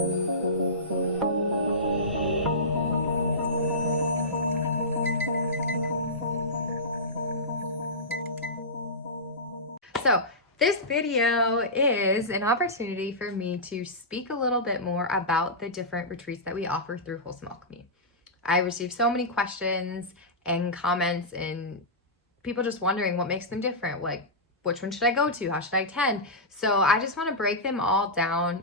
So this video is an opportunity for me to speak a little bit more about the different retreats that we offer through Wholesome Alchemy. I received so many questions and comments and people just wondering what makes them different, like which one should I go to, how should I attend? So I just want to break them all down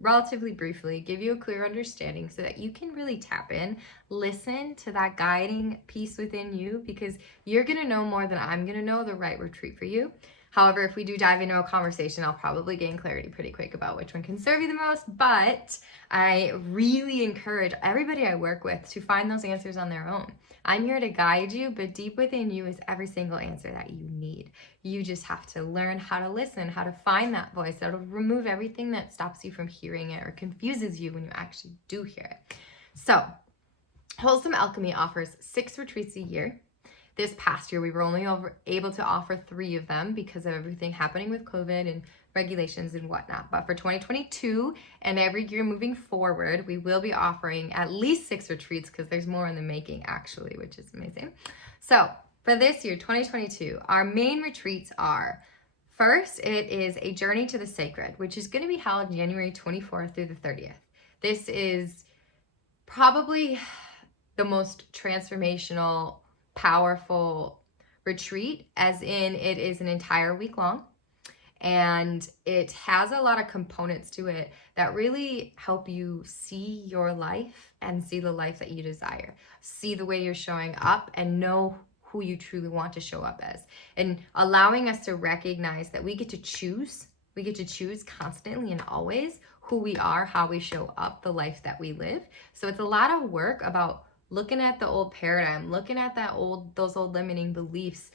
relatively briefly, give you a clear understanding so that you can really tap in, listen to that guiding piece within you, because you're going to know more than I'm going to know the right retreat for you. However, if we do dive into a conversation, I'll probably gain clarity pretty quick about which one can serve you the most. But I really encourage everybody I work with to find those answers on their own. I'm here to guide you, but deep within you is every single answer that you need. You just have to learn how to listen, how to find that voice, how to remove everything that stops you from hearing it or confuses you when you actually do hear it. So, Wholesome Alchemy offers 6 retreats a year. This past year, we were only able to offer 3 of them because of everything happening with COVID and regulations and whatnot. But for 2022 and every year moving forward, we will be offering at least 6 retreats because there's more in the making actually, which is amazing. So for this year, 2022, our main retreats are, first, it is a journey to the sacred, which is going to be held January 24th through the 30th. This is probably the most transformational, powerful retreat, as in it is an entire week long, and it has a lot of components to it that really help you see your life and see the life that you desire, see the way you're showing up, and know who you truly want to show up as, and allowing us to recognize that we get to choose constantly and always who we are, how we show up, the life that we live. So it's a lot of work about looking at the old paradigm, looking at those old limiting beliefs,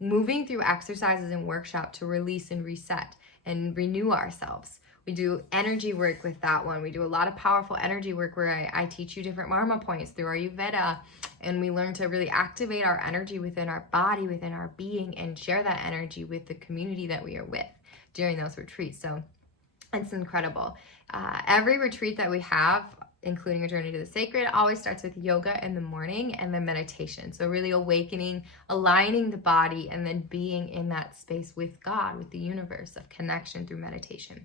moving through exercises and workshop to release and reset and renew ourselves. We do energy work with that one. We do a lot of powerful energy work where I teach you different marma points through Ayurveda, and we learn to really activate our energy within our body, within our being, and share that energy with the community that we are with during those retreats. So it's incredible. Every retreat that we have, including a journey to the sacred, always starts with yoga in the morning and then meditation. So really awakening, aligning the body, and then being in that space with God, with the universe of connection through meditation.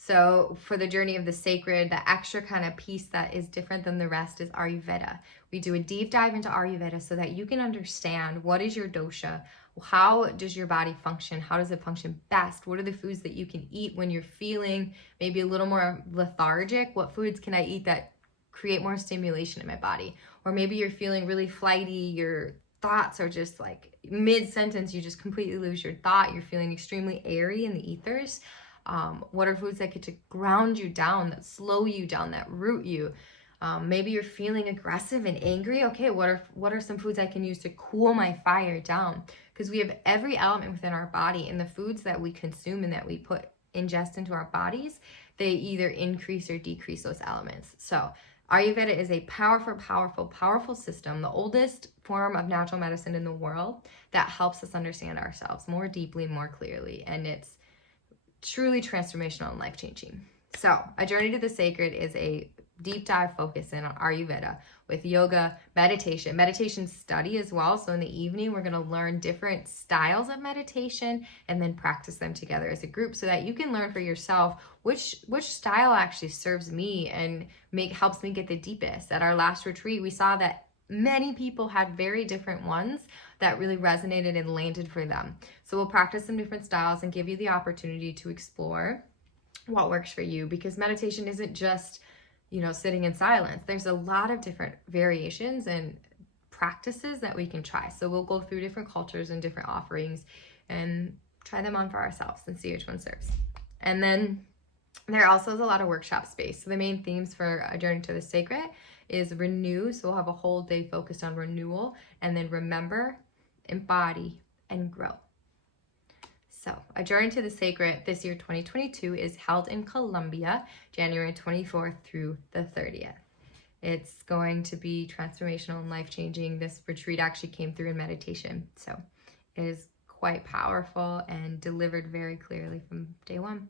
So for the journey of the sacred, the extra kind of piece that is different than the rest is Ayurveda. We do a deep dive into Ayurveda so that you can understand what is your dosha, how does your body function, how does it function best, what are the foods that you can eat when you're feeling maybe a little more lethargic, what foods can I eat that create more stimulation in my body, or maybe you're feeling really flighty, your thoughts are just like mid-sentence, you just completely lose your thought, you're feeling extremely airy in the ethers. What are foods that get to ground you down, that slow you down, that root you? Maybe you're feeling aggressive and angry. Okay, what are some foods I can use to cool my fire down? Because we have every element within our body, and the foods that we consume and that we ingest into our bodies, they either increase or decrease those elements. So Ayurveda is a powerful, powerful, powerful system, the oldest form of natural medicine in the world that helps us understand ourselves more deeply, more clearly, and it's truly transformational and life-changing. So a journey to the sacred is a deep dive focus in on Ayurveda with yoga, meditation study as well. So in the evening, we're going to learn different styles of meditation and then practice them together as a group so that you can learn for yourself which style actually serves me and helps me get the deepest. At our last retreat, we saw that many people had very different ones that really resonated and landed for them. So we'll practice some different styles and give you the opportunity to explore what works for you, because meditation isn't just, sitting in silence. There's a lot of different variations and practices that we can try. So we'll go through different cultures and different offerings and try them on for ourselves and see which one serves. And then there also is a lot of workshop space. So the main themes for A Journey to the Sacred is renew. So we'll have a whole day focused on renewal, and then remember, embody, and grow. So A Journey to the Sacred this year, 2022, is held in Colombia, January 24th through the 30th. It's going to be transformational and life-changing. This retreat actually came through in meditation. So it is quite powerful and delivered very clearly from day one.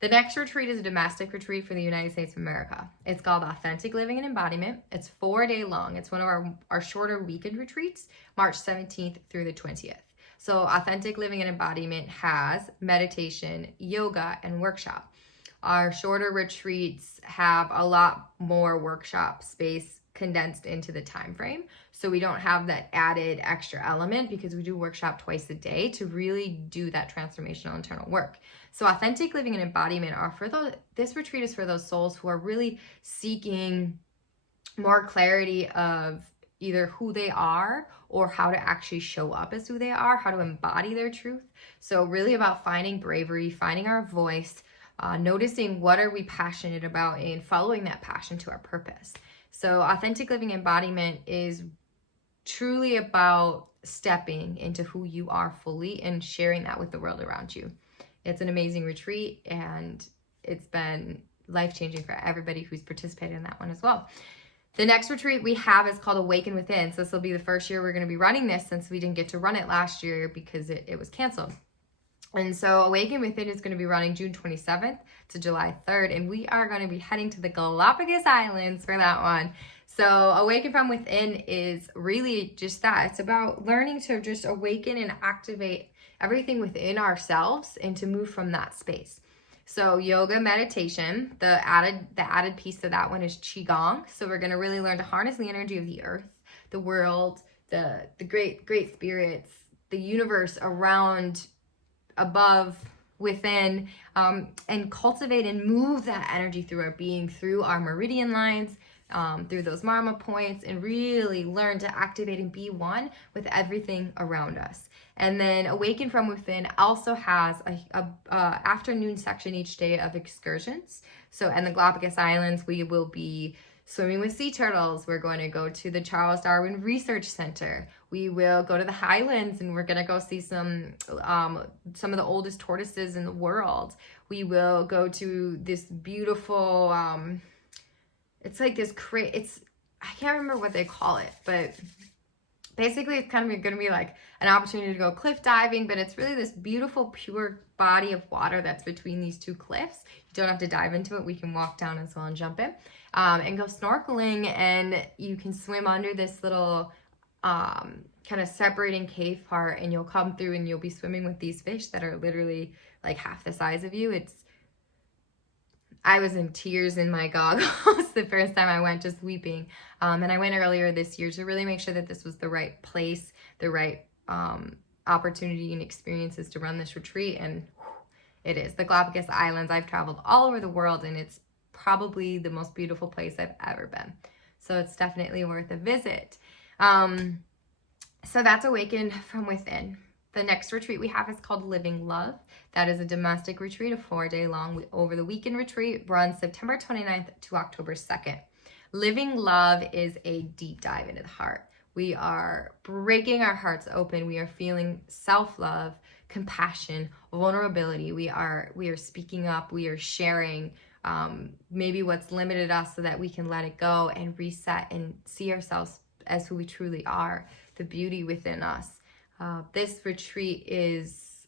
The next retreat is a domestic retreat for the United States of America. It's called Authentic Living and Embodiment. It's 4 day long. It's one of our shorter weekend retreats, March 17th through the 20th. So Authentic Living and Embodiment has meditation, yoga, and workshop. Our shorter retreats have a lot more workshop space condensed into the time frame. So we don't have that added extra element because we do workshop twice a day to really do that transformational internal work. So Authentic Living and Embodiment are for those, this retreat is for those souls who are really seeking more clarity of either who they are or how to actually show up as who they are, how to embody their truth. So really about finding bravery, finding our voice, noticing what are we passionate about and following that passion to our purpose. So Authentic Living Embodiment is truly about stepping into who you are fully and sharing that with the world around you. It's an amazing retreat, and it's been life-changing for everybody who's participated in that one as well. The next retreat we have is called Awaken Within. So this will be the first year we're going to be running this, since we didn't get to run it last year because it was canceled. And so Awaken Within is going to be running June 27th to July 3rd, and we are going to be heading to the Galapagos Islands for that one. So Awaken from Within is really just that. It's about learning to just awaken and activate everything within ourselves and to move from that space. So yoga, meditation, the added piece of that one is Qigong. So we're going to really learn to harness the energy of the earth, the world, the great spirits, the universe around, above, within, and cultivate and move that energy through our being, through our meridian lines, through those marma points, and really learn to activate and be one with everything around us. And then Awaken from Within also has a afternoon section each day of excursions. So in the Galapagos Islands, we will be swimming with sea turtles. We're going to go to the Charles Darwin Research Center. We will go to the Highlands, and we're going to go see some of the oldest tortoises in the world. We will go to this beautiful, it's like this I can't remember what they call it, but basically it's kind of going to be like an opportunity to go cliff diving, but it's really this beautiful, pure body of water that's between these two cliffs. You don't have to dive into it. We can walk down as well and jump in, and go snorkeling, and you can swim under this little kind of separating cave part, and you'll come through and you'll be swimming with these fish that are literally like half the size of you. I was in tears in my goggles the first time I went, just weeping. And I went earlier this year to really make sure that this was the right place, the right opportunity and experiences to run this retreat. And it is. The Galapagos Islands, I've traveled all over the world, and it's probably the most beautiful place I've ever been. So it's definitely worth a visit. So that's Awaken from Within. The next retreat we have is called Living Love. That is a domestic retreat, a 4 day long over the weekend retreat, runs September 29th to October 2nd. Living Love is a deep dive into the heart. We are breaking our hearts open. We are feeling self-love, compassion, vulnerability. We are speaking up. We are sharing maybe what's limited us so that we can let it go and reset and see ourselves as who we truly are, the beauty within us. This retreat is,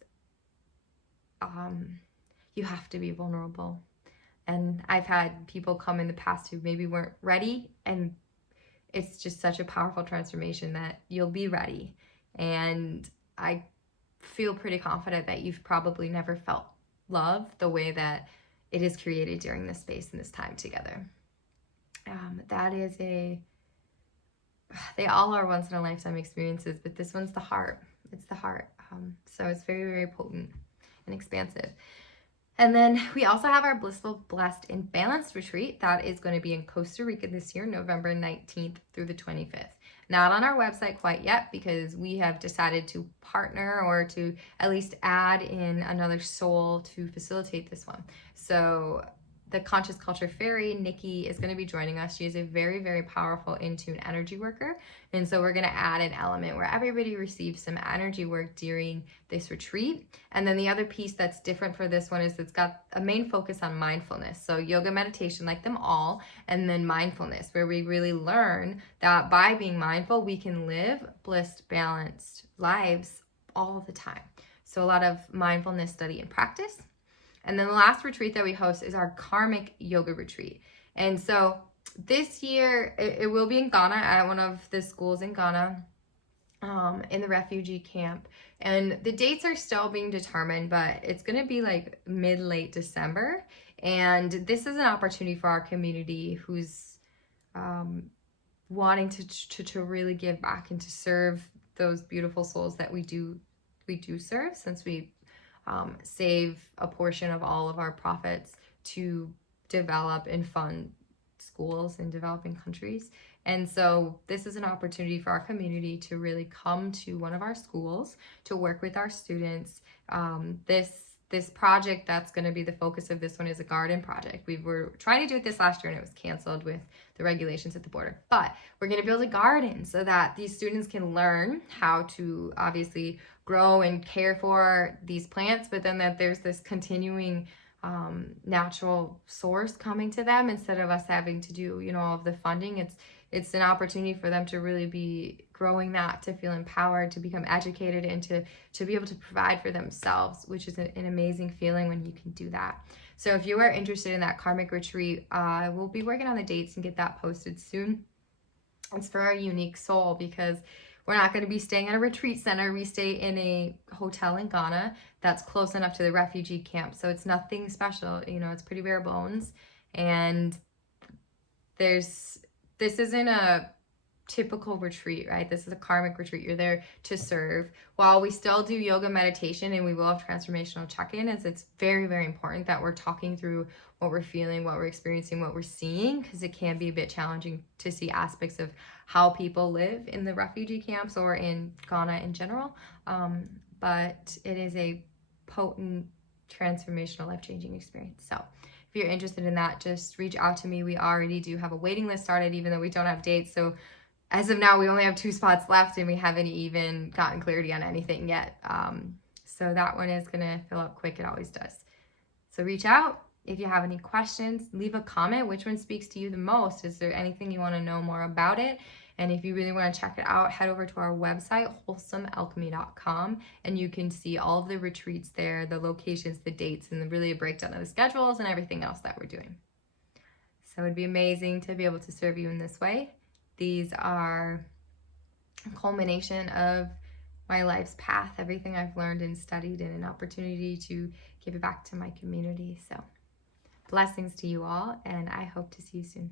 you have to be vulnerable. And I've had people come in the past who maybe weren't ready, and it's just such a powerful transformation that you'll be ready. And I feel pretty confident that you've probably never felt love the way that it is created during this space and this time together. They all are once in a lifetime experiences, but this one's the heart. It's the heart. So it's very, very potent and expansive. And then we also have our Blissful, Blessed, and Balanced retreat. That is going to be in Costa Rica this year, November 19th through the 25th. Not on our website quite yet, because we have decided to partner or to at least add in another soul to facilitate this one. So the Conscious Culture Fairy, Nikki, is going to be joining us. She is a very, very powerful in-tune energy worker. And so we're going to add an element where everybody receives some energy work during this retreat. And then the other piece that's different for this one is it's got a main focus on mindfulness. So yoga, meditation, like them all, and then mindfulness, where we really learn that by being mindful, we can live blissed, balanced lives all the time. So a lot of mindfulness study and practice. And then the last retreat that we host is our Karmic yoga retreat. And so this year, it will be in Ghana at one of the schools in Ghana, in the refugee camp. And the dates are still being determined, but it's going to be like mid-late December. And this is an opportunity for our community who's wanting to really give back and to serve those beautiful souls that we do serve, since we save a portion of all of our profits to develop and fund schools in developing countries. And so this is an opportunity for our community to really come to one of our schools to work with our students. This project that's going to be the focus of this one is a garden project. We were trying to do it this last year and it was canceled with the regulations at the border. But we're going to build a garden so that these students can learn how to obviously grow and care for these plants, but then that there's this continuing natural source coming to them instead of us having to do, all of the funding. It's an opportunity for them to really be growing that, to feel empowered, to become educated, and to be able to provide for themselves, which is an amazing feeling when you can do that. So if you are interested in that Karmic retreat, we'll be working on the dates and get that posted soon. It's for our unique soul, because we're not going to be staying at a retreat center. We stay in a hotel in Ghana that's close enough to the refugee camp. So it's nothing special. It's pretty bare bones. And this isn't a typical retreat, right? This is a Karmic retreat. You're there to serve. While we still do yoga meditation and we will have transformational check-in, it's very, very important that we're talking through what we're feeling, what we're experiencing, what we're seeing, because it can be a bit challenging to see aspects of how people live in the refugee camps or in Ghana in general. But it is a potent, transformational, life-changing experience. So if you're interested in that, just reach out to me. We already do have a waiting list started, even though we don't have dates. So as of now, we only have 2 spots left and we haven't even gotten clarity on anything yet. So that one is going to fill up quick. It always does. So reach out. If you have any questions, leave a comment. Which one speaks to you the most? Is there anything you want to know more about it? And if you really want to check it out, head over to our website, wholesomealchemy.com, and you can see all of the retreats there, the locations, the dates, and really a breakdown of the schedules and everything else that we're doing. So it'd be amazing to be able to serve you in this way. These are a culmination of my life's path, everything I've learned and studied, and an opportunity to give it back to my community. So blessings to you all, and I hope to see you soon.